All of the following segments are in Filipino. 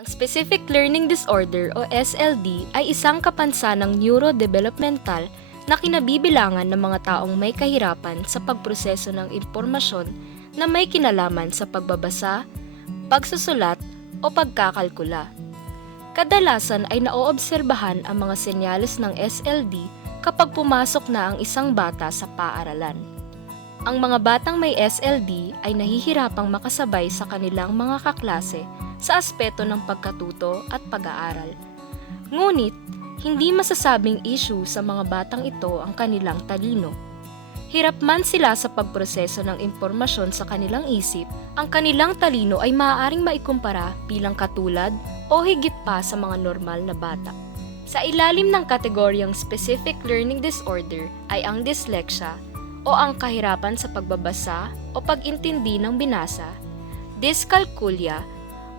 Ang Specific Learning Disorder o SLD ay isang kapansanang neurodevelopmental na kinabibilangan ng mga taong may kahirapan sa pagproseso ng impormasyon na may kinalaman sa pagbabasa, pagsusulat o pagkakalkula. Kadalasan ay naoobserbahan ang mga senyales ng SLD kapag pumasok na ang isang bata sa paaralan. Ang mga batang may SLD ay nahihirapang makasabay sa kanilang mga kaklase sa aspeto ng pagkatuto at pag-aaral. Ngunit, hindi masasabing issue sa mga batang ito ang kanilang talino. Hirap man sila sa pagproseso ng impormasyon sa kanilang isip, ang kanilang talino ay maaaring maikumpara bilang katulad o higit pa sa mga normal na bata. Sa ilalim ng kategoryang Specific Learning Disorder ay ang dyslexia o ang kahirapan sa pagbabasa o pag-intindi ng binasa, dyscalculia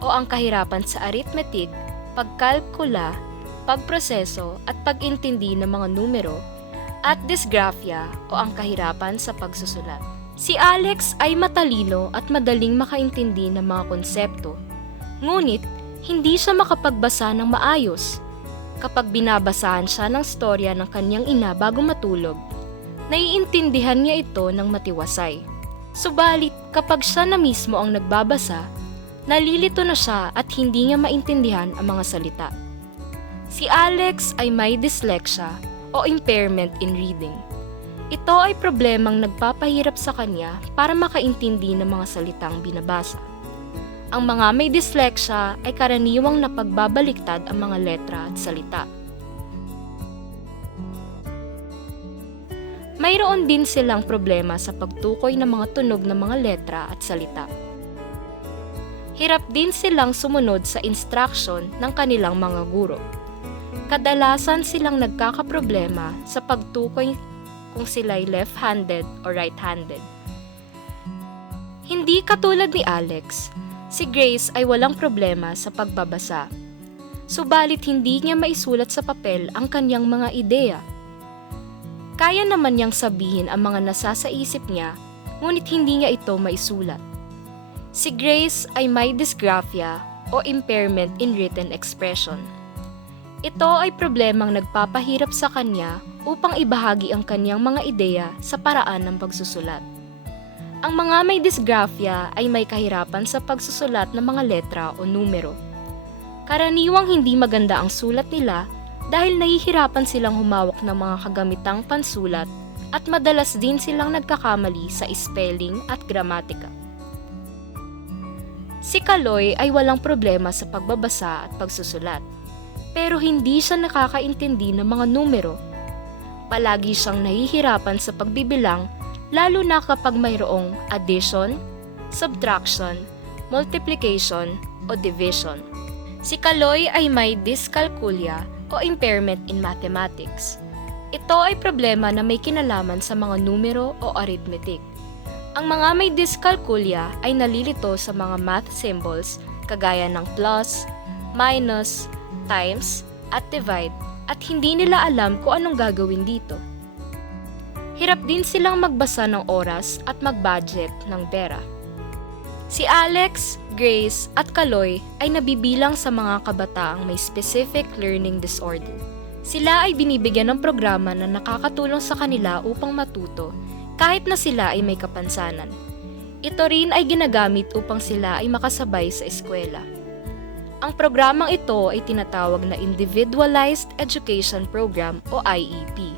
o ang kahirapan sa arithmetic, pagkalkula, pagproseso at pag-intindi ng mga numero, at dysgraphia o ang kahirapan sa pagsusulat. Si Alex ay matalino at madaling makaintindi ng mga konsepto, ngunit hindi siya makapagbasa ng maayos. Kapag binabasahan siya ng storya ng kanyang ina bago matulog, naiintindihan niya ito ng matiwasay. Subalit kapag siya na mismo ang nagbabasa, nalilito na siya at hindi niya maintindihan ang mga salita. Si Alex ay may dyslexia o impairment in reading. Ito ay problemang nagpapahirap sa kanya para makaintindi ng mga salitang binabasa. Ang mga may dyslexia ay karaniwang napagbabaliktad ang mga letra at salita. Mayroon din silang problema sa pagtukoy ng mga tunog ng mga letra at salita. Hirap din silang sumunod sa instruction ng kanilang mga guro. Kadalasan silang nagkakaproblema sa pagtukoy kung sila'y left-handed o right-handed. Hindi katulad ni Alex, si Grace ay walang problema sa pagbabasa. Subalit hindi niya maisulat sa papel ang kanyang mga ideya. Kaya naman niyang sabihin ang mga nasa sa isip niya, ngunit hindi niya ito maisulat. Si Grace ay may dysgraphia o impairment in written expression. Ito ay problemang nagpapahirap sa kanya upang ibahagi ang kanyang mga ideya sa paraan ng pagsusulat. Ang mga may dysgraphia ay may kahirapan sa pagsusulat ng mga letra o numero. Karaniwang hindi maganda ang sulat nila dahil nahihirapan silang humawak ng mga kagamitang pansulat at madalas din silang nagkakamali sa spelling at gramatika. Si Kaloy ay walang problema sa pagbabasa at pagsusulat, pero hindi siya nakakaintindi ng mga numero. Palagi siyang nahihirapan sa pagbibilang, lalo na kapag mayroong addition, subtraction, multiplication o division. Si Kaloy ay may dyscalculia o impairment in mathematics. Ito ay problema na may kinalaman sa mga numero o arithmetic. Ang mga may dyscalculia ay nalilito sa mga math symbols kagaya ng plus, minus, times, at divide at hindi nila alam kung anong gagawin dito. Hirap din silang magbasa ng oras at mag-budget ng pera. Si Alex, Grace at Kaloy ay nabibilang sa mga kabataang may specific learning disorder. Sila ay binibigyan ng programa na nakakatulong sa kanila upang matuto kahit na sila ay may kapansanan. Ito rin ay ginagamit upang sila ay makasabay sa eskwela. Ang programang ito ay tinatawag na Individualized Education Program o IEP.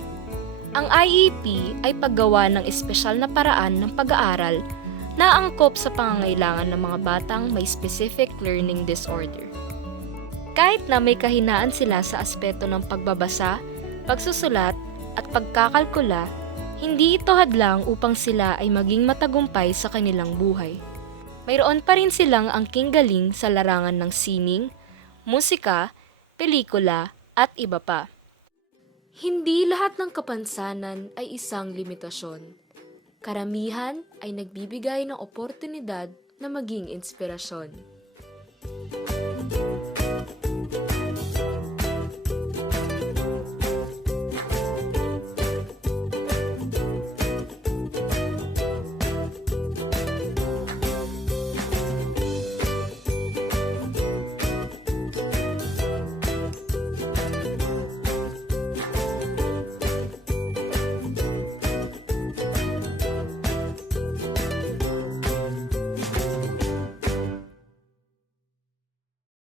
Ang IEP ay paggawa ng espesyal na paraan ng pag-aaral na angkop sa pangangailangan ng mga batang may specific learning disorder. Kahit na may kahinaan sila sa aspeto ng pagbabasa, pagsusulat at pagkakalkula, hindi ito hadlang upang sila ay maging matagumpay sa kanilang buhay. Mayroon pa rin silang angking galing sa larangan ng sining, musika, pelikula, at iba pa. Hindi lahat ng kapansanan ay isang limitasyon. Karamihan ay nagbibigay ng oportunidad na maging inspirasyon.